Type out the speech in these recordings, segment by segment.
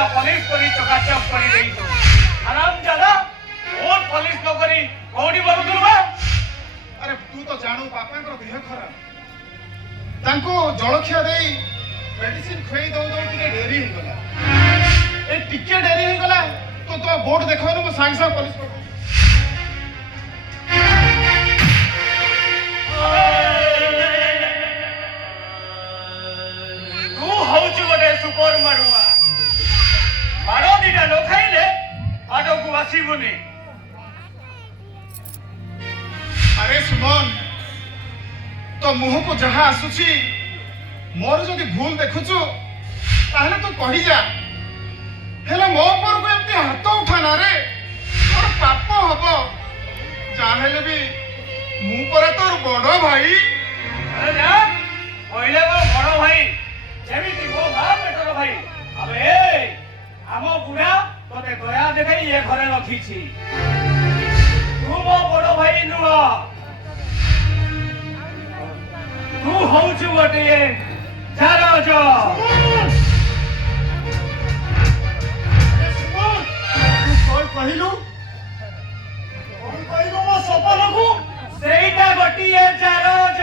पूरा पुलिस करी चकाचक करी देई तो आराम जादा और पुलिस नौकरी कोडी बरुदुबा। अरे तू तो जानू बापा को देह खराब तांको जलखिया देई मेडिसिन खुई दो दो टिके डेरी हो गला ए टिके डेरी हो गला तो बोर्ड देखो न सांग सांग पुलिस को तू हौचु गोटे सुपर मारुआ मारो दिटा न खाइले आडो को आसीबुनी। अरे सुमन तो मुह को जहाँ आसुची मोर जदि भूल देखुचु ताहले तू कहि जा हेले मो पर को एमती हाथ उठाना रे तोर पाप हबो जाहेले भी मु पर तोर बड़ भाई। अरे जा पहिले वो बड़ भाई जेमिति मो बाप बेटर भाई अबे आमो बुढ़ा तोते दया देखाई ये घरे रखीछि तू मो बड़ भाई नुह तू हौचु गोटे जारो जो କହିଲୁ ମୋ ସପନକୁ ସେଇଟା ଗୋଟିଏ ଚାରଜ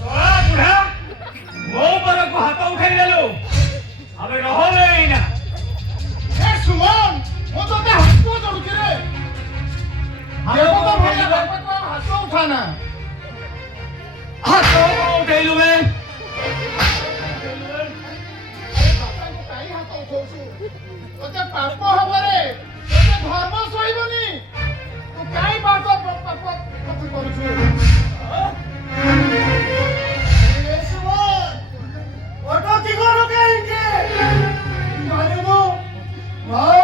ସଳା ବୁଢା ମୋ ଉପରକୁ ହାତ ଉଠାଇଦେଲୁ ଆମେ ରହଲେ ଏଇନା। ଏ ସୁମନ ମୁଁ ତତେ ହାତ ଯୋଡୁଛି ରେ ଦେବତା ଭଳିଆ ବାପାକୁ ହାତ ଉଠାନା ହାତ ଉଠେଇଲୁ ବେ তোতে পাপ হবরে তোতে ধর্ম সইবনি তু কাই পাপ পাপ কথা করছু येशुवन ओटो की करो कहेंगे मारे वो मार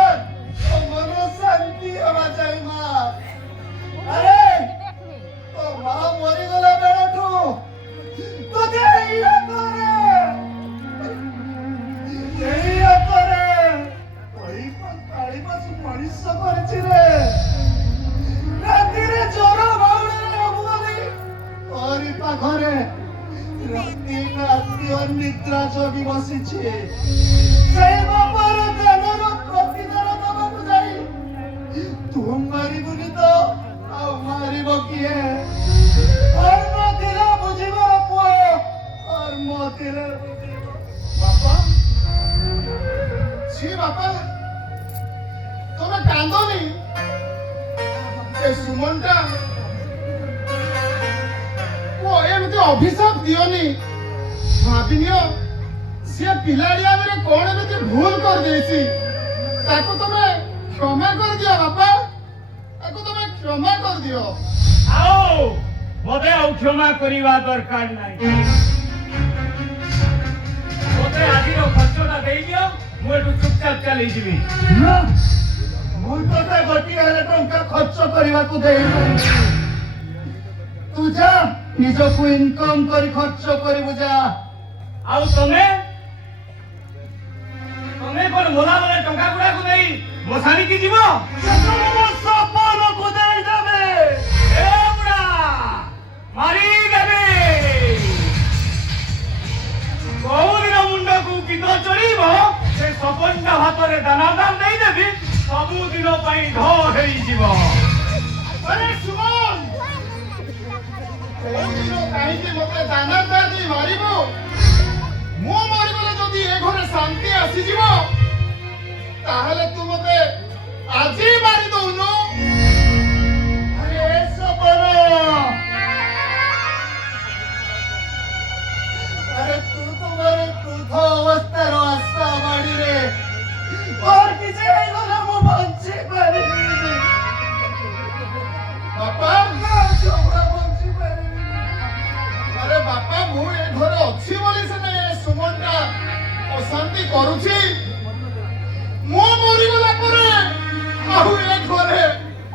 ओ मनो शांति हवा जाए मां अरे तो मां मरी गला बेटू तो देइया करे कोई काली पास मनुष्य करछि रे राती रे जोर बाउले रे अबुगली ओरी पाखरे राती राती निद्रा जोगी बसिछि सेई बापर जनर प्रतिदान दबाकु जाई तू मारिबुनी तो आ मारिबो किए और मतिरा बुझिबो पुओ और मतिरा बापा ছি বাপা তোমরা কান্দনি এ সুমনটা ও এমতি অভিশাপ দিওনি ভাবিনিও সে পিলাড়িয়া মেরে কোন এমতি ভুল কর দেইছি তাকু তুমি ক্ষমা কর দিও বাপা তাকু তুমি ক্ষমা কর দিও। आओ मते आउ क्षमा करिवा दरकार नाही मते आजिरो खर्चटा देई दियो मु एटु चुपचाप चली जीवी ମୁଁ ତତେ ଗୋଟିଏ ହେଲେ ଟଙ୍କା ଖର୍ଚ୍ଚ କରିବାକୁ ଦେଇନି ତୁ ଯା ନିଜକୁ ଇନକମ୍ କରି ଖର୍ଚ୍ଚ କରିବୁ ଯା। ଆଉ ତମେ ତମେ କୋନ ମୋଲା ମୋଲା ଟଙ୍କା ଗୁଡାକୁ ନେଇ ମଶାଣି କି ଯିବ ମୋ ସପନକୁ ଦେଇଦେବେ ଏ ବୁଢା ମାରି ଦେବେ କୋଉଦିନ ମୁଣ୍ଡକୁ ଗୀତ ଚଢିବ ସେ ସପନଟା ହାତରେ ଦାନା ଦାନ ଦେଇଦେବି ସବୁଦିନ ପାଇଁ ଢ ହେଇଯିବ। अरे सुमन कहीं मत दाना दी मारिब मु मरिगले जदि ए घरे शांति आसीजिव ताहले तू मते आजी मारी दउनु। अरे सपन अरे तू तुम्हारे क्रोध अवस्थार आशा बाड़ी रे और किसी गला मु बंची पारिबी बापा छोरा बंची पारिबी अरे बापा मु ए घरे अछि बोली से ने सुमनटा अशांति करूछि मु मरिगला परे आहु ए घरे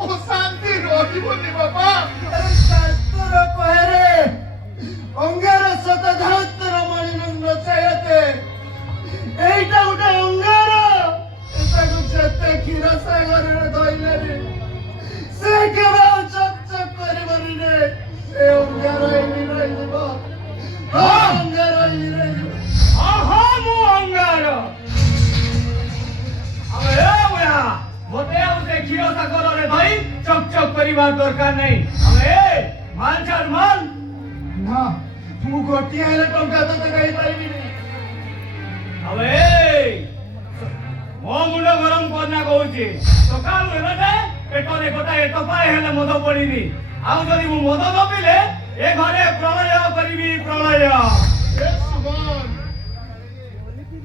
अशांति रहिबनी बापा। अरे शास्त्र कहे रे अंगार शतधात्र मणिनंद चायते एटा उठा अंगार एटाକୁ ଯେତେ କ୍ଷୀର ସାଗରରେ ଧଇଲେ ରେ ସେ କେବେ ଆଉ ଚକ୍ ଚକ୍ କରିବନି ରେ ସେ ଅଙ୍ଗାର ଏଇଠି ରହିଯିବ ଅଙ୍ଗାର रे आहा मु अंगार अबे बुढ़ा मते आउ से क्षीर सागर रे भाई चक चक करिवा दरकार नहीं अबे मान छाड़ मान ना तू गोटी आले टंका तो कहि पाइबी नहीं अबे मो मुंड गरम करना कहूची सकाळु हेला जे पेटरे गोटा एतो पाए हेले मद पड़ीनी आउ जदी मु मद न पिले ए घरे प्रलय करिबी प्रलय ए सुमन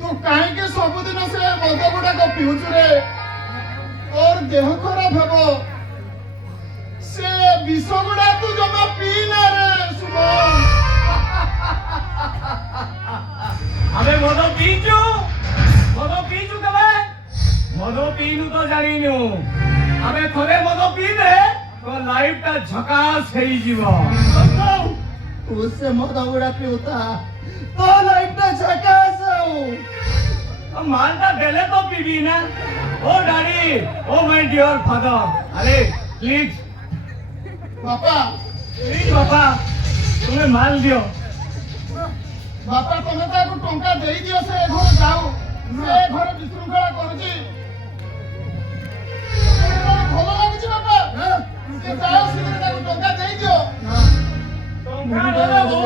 तू काहे के सबुदिन से मद गुडा को पिउछु रे और देह खराब हबो से विष गुडा तू जमा पी ना रे सुमन अबे मद पीचु कबे मद पीनु तो जानिनु अबे थोड़े मद पी दे तो लाइफ ता झकास हेई जीवो उससे मद गुड़ा पिउता तो लाइफ ता झकास अब मानता देले तो पीबी ना oh daddy oh my dear father अरे प्लीज बापा बापा तुम्हें मान दियो बापा तमे ताको टंका देई दियो से घर जाऊ से घर विशृंखला करूची ଭଲ ଲାଗୁଛି ବାପା ସେ ଯାଉ ସିଏ ତାକୁ ଟଙ୍କା ଦେଇ ଦିଅ टंका देबो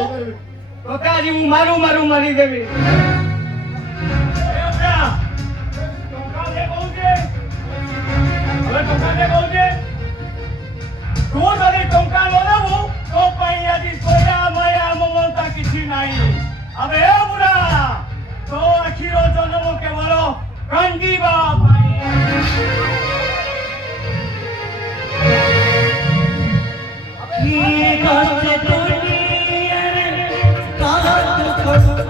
तोते आज मु मारू मारू मारी देबी ए ओटा टंका दे कहूचे अबे टंका दे कहूचे तू जदी टंका न देबो तो पई आज सोया माया ममता किछि नाही अबे ए बुढ़ा तो आखिर जन्म केवल कांदीबा पाई ये काट दुनिया काट